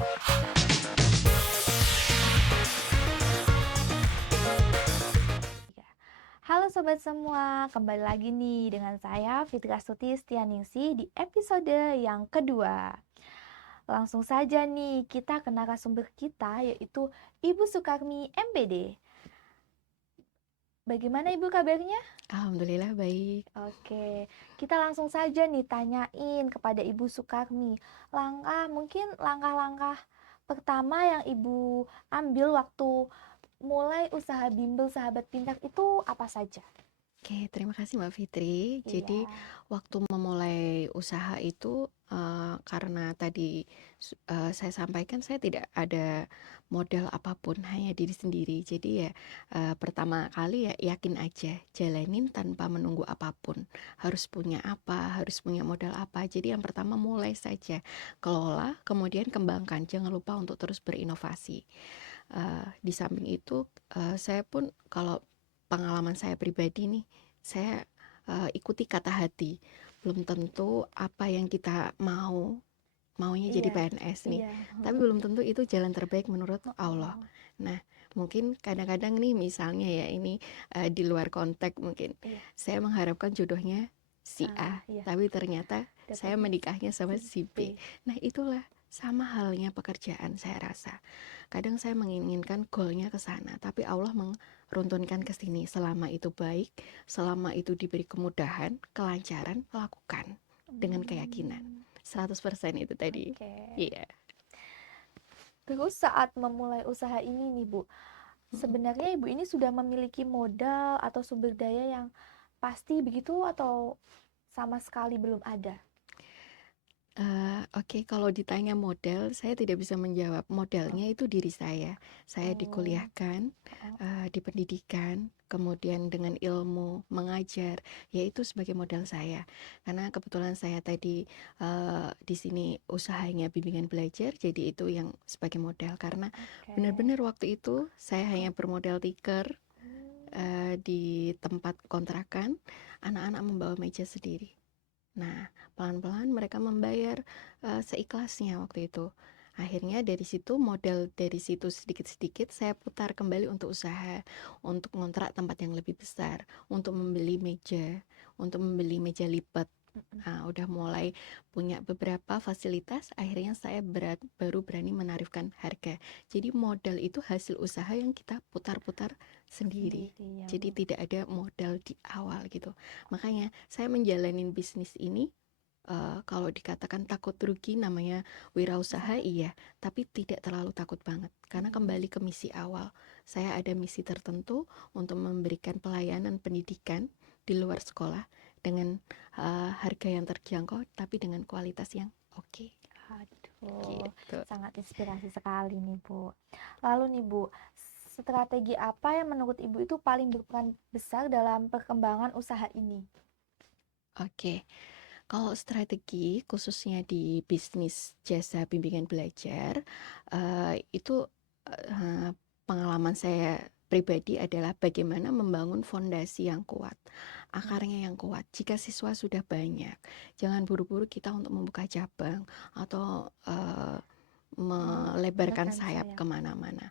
Halo sobat semua, kembali lagi nih dengan saya Fitri Astuti Setianingsih di episode yang kedua. Langsung saja nih kita ke narasumber kita yaitu Ibu Sukarmi MPD. Bagaimana Ibu kabarnya? Alhamdulillah baik. Oke, kita langsung saja nih tanyain kepada Ibu Sukarmi. Mungkin langkah-langkah pertama yang Ibu ambil waktu mulai usaha bimbel Sahabat Pintar itu apa saja? Oke, terima kasih Mbak Fitri. Iya. Jadi waktu memulai usaha itu karena tadi saya sampaikan saya tidak ada modal apapun, hanya diri sendiri. Jadi ya pertama kali ya yakin aja, jalanin tanpa menunggu apapun. Harus punya apa, harus punya modal apa. Jadi yang pertama mulai saja, kelola, kemudian kembangkan. Jangan lupa untuk terus berinovasi. Di samping itu saya pun kalau pengalaman saya pribadi nih, saya ikuti kata hati. Belum tentu apa yang kita maunya jadi Iya, PNS nih, iya. tapi belum tentu itu jalan terbaik menurut Allah. Oh, Nah, mungkin kadang-kadang nih misalnya ya ini di luar konteks mungkin iya. saya mengharapkan jodohnya si A, Iya. tapi ternyata saya Dapatnya menikahnya sama si si B. B. Nah, itulah sama halnya pekerjaan saya rasa. Kadang saya menginginkan goalnya ke sana, tapi Allah runtunkan ke sini. Selama itu baik, selama itu diberi kemudahan, kelancaran, lakukan dengan keyakinan. 100% itu tadi. Oke. Iya. Terus saat memulai usaha ini nih Bu, sebenarnya Ibu ini sudah memiliki modal atau sumber daya yang pasti begitu atau sama sekali belum ada? Oke, kalau ditanya modal, saya tidak bisa menjawab. Oh, Modalnya itu diri saya. Saya oh, dikuliahkan, oh, di pendidikan, kemudian dengan ilmu, mengajar, yaitu sebagai modal saya. Karena kebetulan saya tadi, di sini usahanya bimbingan belajar, jadi itu yang sebagai modal. Karena oke. benar-benar waktu itu saya hanya Oh, bermodal tikar, hmm, di tempat kontrakan, anak-anak membawa meja sendiri. Nah, pelan-pelan mereka membayar seikhlasnya waktu itu. Akhirnya dari situ modal dari situ sedikit-sedikit saya putar kembali untuk usaha, untuk ngontrak tempat yang lebih besar, untuk membeli meja lipat. Nah, udah mulai punya beberapa fasilitas, akhirnya saya baru berani menarifkan harga. Jadi modal itu hasil usaha yang kita putar-putar sendiri. sendiri ya Jadi Bu. tidak ada modal di awal gitu. Makanya saya menjalanin bisnis ini, kalau dikatakan takut rugi namanya wirausaha Usaha. iya, tapi tidak terlalu takut banget. Karena Hmm, kembali ke misi awal. Saya ada misi tertentu untuk memberikan pelayanan pendidikan di luar sekolah dengan harga yang terjangkau tapi dengan kualitas yang oke. Aduh, Gitu. sangat inspirasi sekali nih Bu. Lalu nih Bu, strategi apa yang menurut Ibu itu paling berperan besar dalam perkembangan usaha ini? Oke. Kalau strategi khususnya di bisnis jasa bimbingan belajar, itu pengalaman saya pribadi adalah bagaimana membangun fondasi yang kuat, Hmm, akarnya yang kuat. Jika siswa sudah banyak, jangan buru-buru kita untuk membuka cabang atau melebarkan menekan sayap saya. kemana-mana.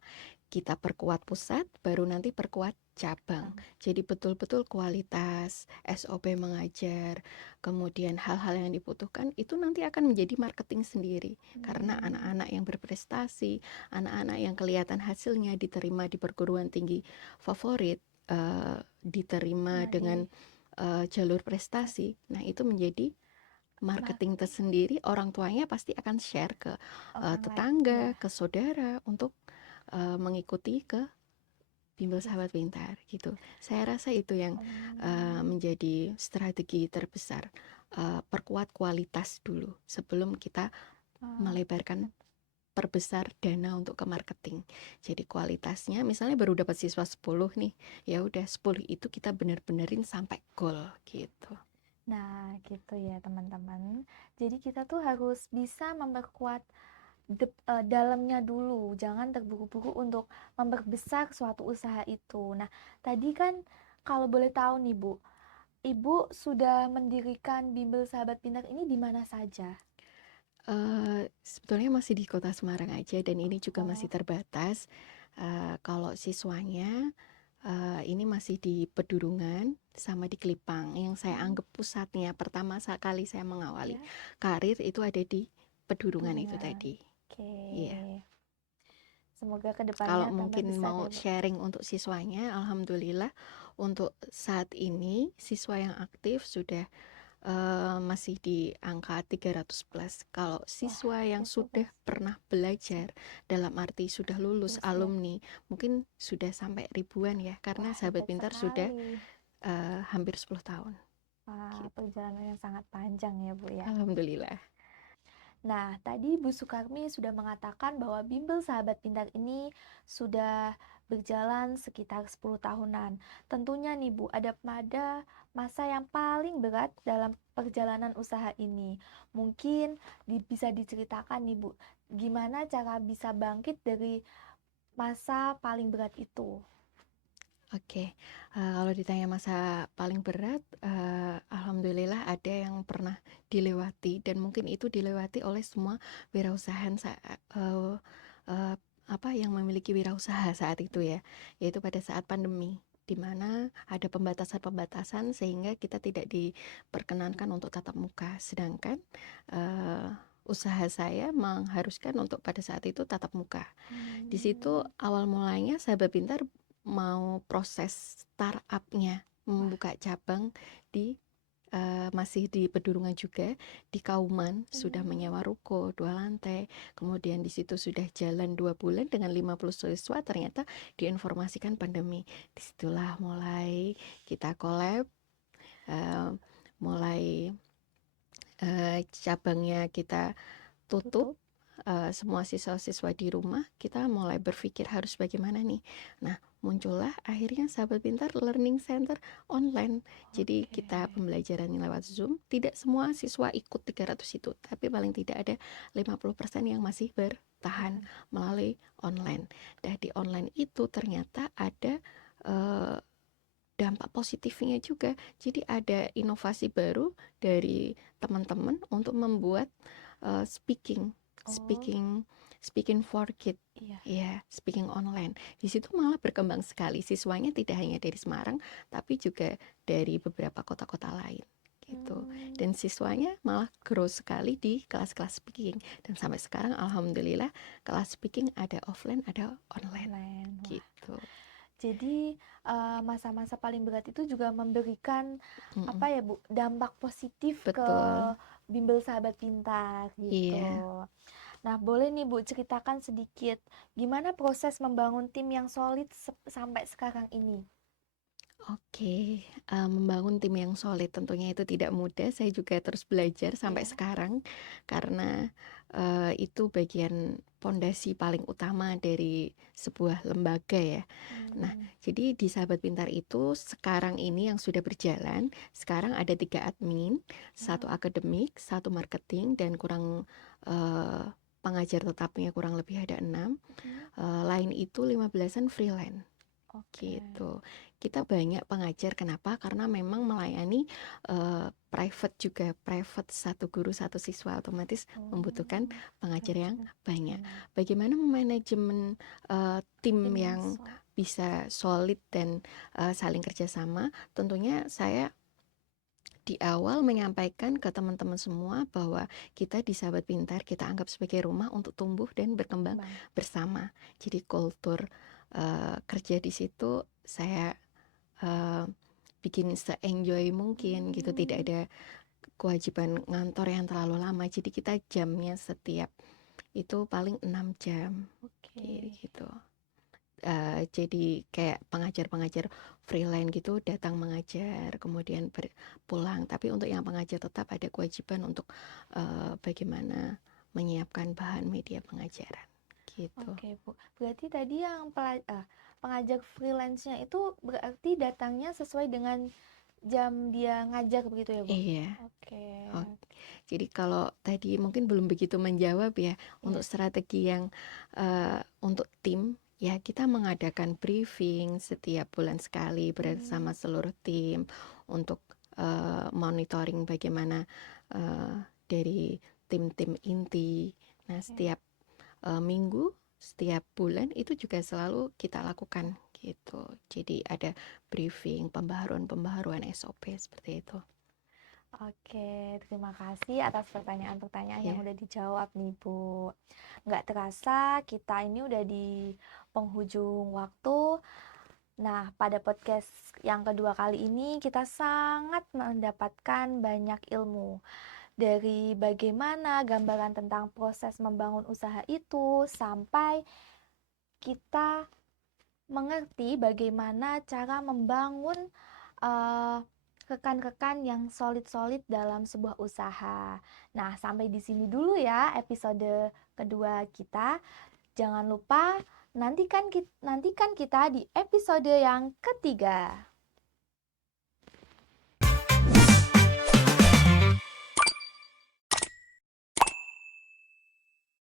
Kita perkuat pusat, baru nanti perkuat cabang. Jadi betul-betul kualitas, SOP mengajar, kemudian hal-hal yang dibutuhkan itu nanti akan menjadi marketing sendiri. Karena Hmm, anak-anak yang berprestasi, anak-anak yang kelihatan hasilnya diterima di perguruan tinggi favorit, diterima nah dengan di jalur prestasi. Nah, itu menjadi ma- marketing tersendiri. Orang tuanya pasti akan share ke orang lain ya. tetangga, ke saudara untuk mengikuti ke Bimbel Bis- Sahabat Pintar gitu. Saya rasa itu yang Hmm, menjadi strategi terbesar. Perkuat kualitas dulu sebelum kita ah, melebarkan, perbesar dana untuk ke marketing. Jadi kualitasnya misalnya baru dapat siswa 10 nih. Ya udah 10 itu kita bener-benerin sampai goal gitu. nah gitu ya teman-teman. Jadi kita tuh harus bisa memperkuat dalamnya dulu, jangan terburu-buru untuk memperbesar suatu usaha itu. Nah, tadi kan kalau boleh tahu nih Bu, Ibu sudah mendirikan Bimbel Sahabat Pintar ini di mana saja? Sebetulnya masih di Kota Semarang aja dan ini juga masih Oh, terbatas. Kalau siswanya, ini masih di Pedurungan sama di Kelipang, yang saya hmm, anggap pusatnya pertama kali saya mengawali ya, karir itu ada di Pedurungan itu Pedurungan. tadi. Oke. Iya. Semoga Kalau kedepannya tambah mungkin besar mau ya, Bu. sharing untuk siswanya, alhamdulillah untuk saat ini siswa yang aktif sudah masih di angka 300 plus. Kalau Wah, siswa yang itu sudah pernah belajar, dalam arti sudah lulus bagus ya. alumni, mungkin sudah sampai ribuan ya, karena Wah, Sahabat hebat Pintar sudah sekali. hampir 10 tahun. Wah, Gitu. perjalanan yang sangat panjang ya, Bu ya. Alhamdulillah. Nah, tadi Bu Sukarmi sudah mengatakan bahwa Bimbel Sahabat Pintar ini sudah berjalan sekitar 10 tahunan. Tentunya nih Bu, ada pada masa yang paling berat dalam perjalanan usaha ini. Mungkin bisa diceritakan nih Bu, gimana cara bisa bangkit dari masa paling berat itu? Oke, kalau ditanya masa paling berat, alhamdulillah ada yang pernah dilewati dan mungkin itu dilewati oleh semua wirausahaan eee, apa, yang memiliki wirausaha saat itu ya, yaitu pada saat pandemi, di mana ada pembatasan-pembatasan sehingga kita tidak diperkenankan untuk tatap muka. Sedangkan, eee, usaha saya mengharuskan untuk pada saat itu tatap muka. Di situ Hmm, awal mulanya Sahabat Pintar mau proses startup-nya, wah, membuka cabang di masih di Pedurungan juga, di Kauman, sudah menyewa hmm, ruko 2 lantai, kemudian di situ sudah jalan 2 bulan dengan 50 siswa, ternyata diinformasikan pandemi. Disitulah mulai kita collab, eee, mulai, cabangnya kita tutup, tutup. semua siswa-siswa di rumah, kita mulai berpikir harus bagaimana nih. Nah, muncullah akhirnya Sahabat Pintar Learning Center online. Jadi Oke. kita pembelajaran lewat Zoom, tidak semua siswa ikut 300 itu, tapi paling tidak ada 50% yang masih bertahan Tahan. melalui online. Dan di online itu ternyata ada eh, dampak positifnya juga. Jadi ada inovasi baru dari teman-teman untuk membuat speaking Oh, speaking speaking for kid, iya. ya, speaking online. Di situ malah berkembang sekali. Siswanya tidak hanya dari Semarang, tapi juga dari beberapa kota-kota lain gitu. Hmm, Dan siswanya malah grow sekali di kelas-kelas speaking. Dan sampai sekarang alhamdulillah kelas speaking ada offline, ada online online. Wah. gitu. Jadi, masa-masa paling berat itu juga memberikan, apa Mm-mm. ya Bu, dampak positif ke Betul. Bimbel Sahabat Pintar, Iya. gitu. Nah, boleh nih Bu ceritakan sedikit, gimana proses membangun tim yang solid sampai sekarang ini? Oke, membangun tim yang solid tentunya itu tidak mudah, saya juga terus belajar sampai Iya. sekarang karena, itu bagian pondasi paling utama dari sebuah lembaga ya. Nah, Hmm, jadi di Sahabat Pintar itu sekarang ini yang sudah berjalan, sekarang ada 3 admin, satu oh, akademik, satu marketing dan eee, pengajar tetapnya kurang lebih ada 6, mhm, lain itu 15-an freelance. oke. Gitu. Kita banyak pengajar, kenapa? Karena memang melayani private juga, private satu guru satu siswa otomatis membutuhkan Oh, pengajar yang pengajar. banyak. Banyak. Bagaimana memanajemen tim Tim yang yang solid. bisa solid dan saling kerjasama? Tentunya saya di awal menyampaikan ke teman-teman semua bahwa kita di Sahabat Pintar kita anggap sebagai rumah untuk tumbuh dan berkembang Bang. bersama. Jadi kultur kerja di situ saya eh, bikin se-enjoy mungkin gitu, tidak Hmm, ada kewajiban ngantor yang terlalu lama. Jadi kita jamnya setiap itu paling 6 jam oke. gitu. Jadi kayak pengajar-pengajar freelance gitu datang mengajar kemudian pulang, tapi untuk yang pengajar tetap ada kewajiban untuk bagaimana menyiapkan bahan media pengajaran gitu. Oke, Bu. Berarti tadi yang pengajar freelance-nya itu berarti datangnya sesuai dengan jam dia ngajar begitu ya, Bu? Iya. Oke. Oke. Jadi kalau tadi mungkin belum begitu menjawab ya, untuk Iya. strategi yang untuk tim, ya kita mengadakan briefing setiap bulan sekali Hmm, bersama seluruh tim untuk monitoring bagaimana dari tim-tim inti. Nah, Oke. setiap minggu, setiap bulan itu juga selalu kita lakukan gitu. Jadi ada briefing, pembaharuan SOP seperti itu. Oke, terima kasih atas pertanyaan-pertanyaan yang Ya, udah dijawab nih, Bu. Nggak terasa kita ini udah di penghujung waktu. Nah, pada podcast yang kedua kali ini kita sangat mendapatkan banyak ilmu dari bagaimana gambaran tentang proses membangun usaha itu sampai kita mengerti bagaimana cara membangun uh, rekan-rekan yang solid-solid dalam sebuah usaha. Nah, sampai di sini dulu ya episode kedua kita. Jangan lupa nantikan kita di episode yang ketiga.